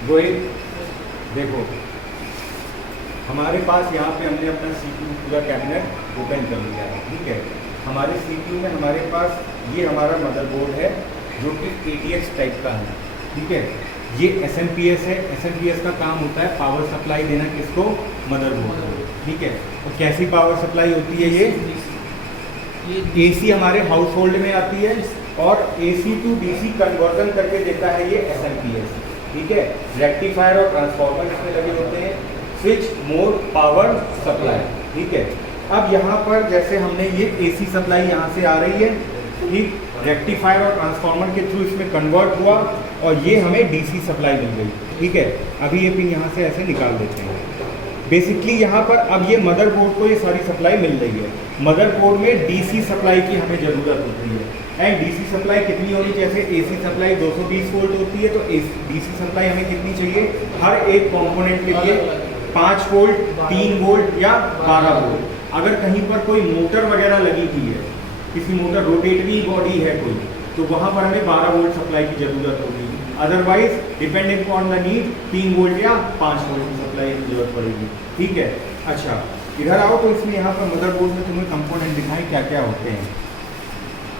रोहित देखो, हमारे पास यहाँ पे हमने अपना CPU पूरा कैबिनेट ओपन कर लिया है, ठीक है। हमारे CPU में हमारे पास ये हमारा मदरबोर्ड है जो कि ATX टाइप का है, ठीक है। ये SMPS है। SMPS का काम होता है पावर सप्लाई देना किसको, मदरबोर्ड को, ठीक है। और कैसी पावर सप्लाई होती है ये AC हमारे हाउस होल्ड में आती है और AC टू DC कन्वर्जन करके देता है ये SMPS, ठीक है। रेक्टिफायर और ट्रांसफार्मर इसमें लगे होते हैं, स्विच मोड पावर सप्लाई, ठीक है। अब यहाँ पर जैसे हमने ये AC सप्लाई यहाँ से आ रही है, ठीक, रेक्टिफायर और ट्रांसफार्मर के थ्रू इसमें कन्वर्ट हुआ और ये हमें DC सप्लाई मिल गई, ठीक है। अभी ये पिन यहाँ से ऐसे निकाल देते हैं। बेसिकली यहाँ पर अब ये मदरबोर्ड को ये सारी सप्लाई मिल रही है। मदरबोर्ड में DC सप्लाई की हमें ज़रूरत होती है। एंड DC सप्लाई कितनी होनी, जैसे AC सप्लाई 220 वोल्ट होती है तो DC सप्लाई हमें कितनी चाहिए, हर एक कंपोनेंट के लिए 5 वोल्ट, 3 वोल्ट या 12 वोल्ट। अगर कहीं पर कोई मोटर वगैरह लगी हुई है, किसी मोटर रोटेटरी बॉडी है कोई, तो वहाँ पर हमें 12 वोल्ट सप्लाई की ज़रूरत होगी। Otherwise depending upon the need 3 volt या 5 वोल्ट की सप्लाई की जरूरत पड़ेगी, ठीक है। अच्छा, इधर आओ तो इसमें यहाँ पर मदरबोर्ड में तुम्हें कंपोनेंट दिखाएं क्या क्या होते हैं।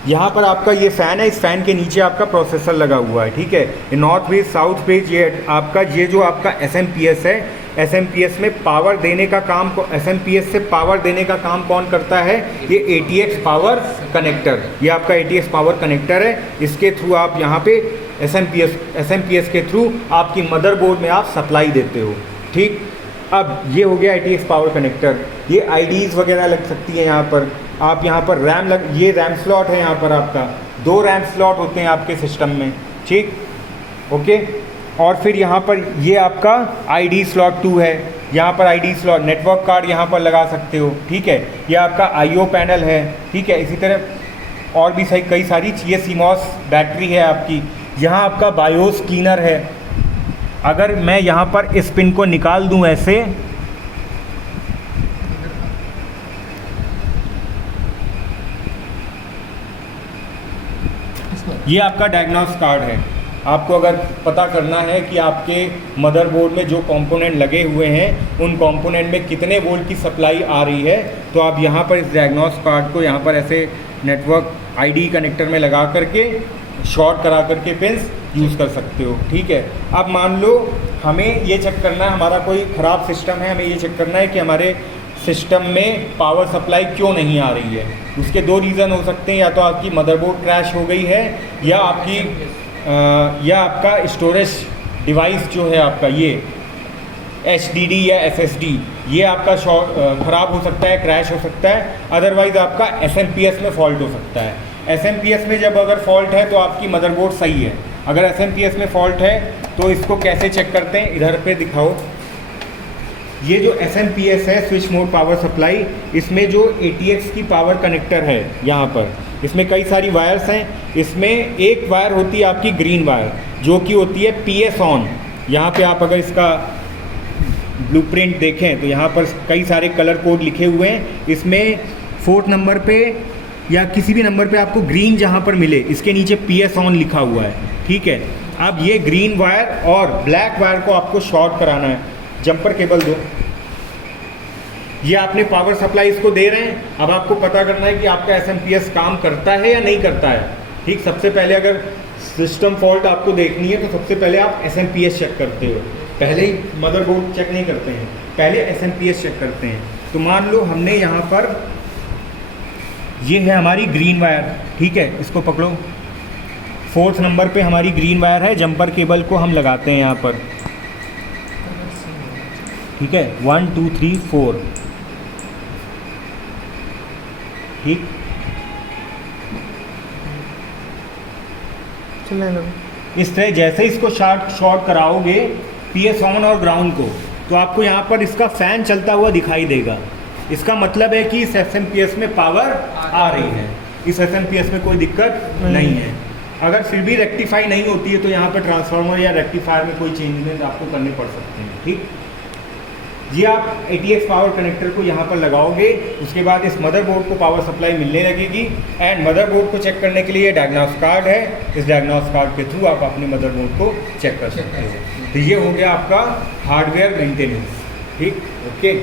यहाँ पर आपका ये फ़ैन है, इस फ़ैन के नीचे आपका प्रोसेसर लगा हुआ है, ठीक है। नॉर्थ पेज साउथ पेज ये आपका ये जो आपका SMPS है, SMPS में पावर देने का काम, SMPS से पावर देने का काम कौन करता है, ये ATX पावर कनेक्टर, ये आपका ATX पावर कनेक्टर है। इसके थ्रू आप यहाँ पे SMPS के थ्रू आपकी मदरबोर्ड में आप सप्लाई देते हो, ठीक। अब ये हो गया ATX पावर कनेक्टर। ये IDs वगैरह लग सकती है यहाँ पर। आप यहाँ पर ये रैम स्लॉट है, यहाँ पर आपका 2 रैम स्लॉट होते हैं आपके सिस्टम में, ठीक, ओके। और फिर यहाँ पर ये आपका ID स्लॉट 2 है, यहाँ पर ID स्लॉट नेटवर्क कार्ड यहाँ पर लगा सकते हो, ठीक है। ये आपका IO पैनल है, ठीक है। इसी तरह और भी सही कई सारी चीज़ें, CMOS बैटरी है आपकी। यहाँ आपका बायोस क्लीनर है। अगर मैं यहाँ पर इस पिन को निकाल दूँ ऐसे, ये आपका डायग्नोस कार्ड है। आपको अगर पता करना है कि आपके मदरबोर्ड में जो कंपोनेंट लगे हुए हैं उन कंपोनेंट में कितने वोल्ट की सप्लाई आ रही है, तो आप यहाँ पर इस डायग्नोस कार्ड को यहाँ पर ऐसे नेटवर्क ID कनेक्टर में लगा करके शॉर्ट करा करके पिन्स यूज़ कर सकते हो, ठीक है। अब मान लो हमें ये चेक करना है, हमारा कोई ख़राब सिस्टम है, हमें ये चेक करना है कि हमारे सिस्टम में पावर सप्लाई क्यों नहीं आ रही है। उसके 2 रीज़न हो सकते हैं, या तो आपकी मदरबोर्ड क्रैश हो गई है या आपका स्टोरेज डिवाइस जो है आपका ये HDD या SSD ये आपका ख़राब हो सकता है, क्रैश हो सकता है। अदरवाइज़ आपका SMPS में फ़ॉल्ट हो सकता है। SMPS में जब अगर फॉल्ट है तो आपकी मदरबोर्ड सही है। अगर SMPS में फॉल्ट है तो इसको कैसे चेक करते हैं, इधर पे दिखाओ। ये जो SMPS है, स्विच मोड पावर सप्लाई, इसमें जो ATX की पावर कनेक्टर है यहाँ पर, इसमें कई सारी वायर्स हैं। इसमें एक वायर होती है आपकी ग्रीन वायर जो कि होती है PS ऑन। यहाँ पे आप अगर इसका ब्लूप्रिंट देखें तो यहाँ पर कई सारे कलर कोड लिखे हुए हैं। इसमें 4th नंबर पे या किसी भी नंबर पे आपको ग्रीन जहाँ पर मिले इसके नीचे PS ऑन लिखा हुआ है, ठीक है। अब ये ग्रीन वायर और ब्लैक वायर को आपको शॉर्ट कराना है। जंपर केबल दो, ये आपने पावर सप्लाई इसको दे रहे हैं। अब आपको पता करना है कि आपका SMPS काम करता है या नहीं करता है, ठीक। सबसे पहले अगर सिस्टम फॉल्ट आपको देखनी है तो सबसे पहले आप SMPS चेक करते हो, पहले ही मदरबोर्ड चेक नहीं करते हैं, पहले SMPS चेक करते हैं। तो मान लो हमने यहाँ पर ये है हमारी ग्रीन वायर, ठीक है, इसको पकड़ो। 4th नंबर पे हमारी ग्रीन वायर है। जंपर केबल को हम लगाते हैं यहाँ पर, ठीक है, 1 2 3 4, ठीक। इस तरह जैसे इसको शॉर्ट कराओगे PS ऑन और ग्राउंड को, तो आपको यहाँ पर इसका फ़ैन चलता हुआ दिखाई देगा। इसका मतलब है कि इस SMPS में पावर आ रही है, इस SMPS में कोई दिक्कत नहीं है। अगर फिर भी रेक्टिफाई नहीं होती है तो यहाँ पर ट्रांसफार्मर या रेक्टिफायर में कोई चेंजेस आपको करने पड़ सकते हैं, ठीक। ये आप ATX पावर कनेक्टर को यहाँ पर लगाओगे, उसके बाद इस मदरबोर्ड को पावर सप्लाई मिलने लगेगी। एंड मदरबोर्ड को चेक करने के लिए डायग्नोस कार्ड है, इस डायग्नोस कार्ड के थ्रू आप अपने मदरबोर्ड को चेक कर सकते हो। तो ये हो गया आपका हार्डवेयर मेंटेनेंस। ठीक, ओके।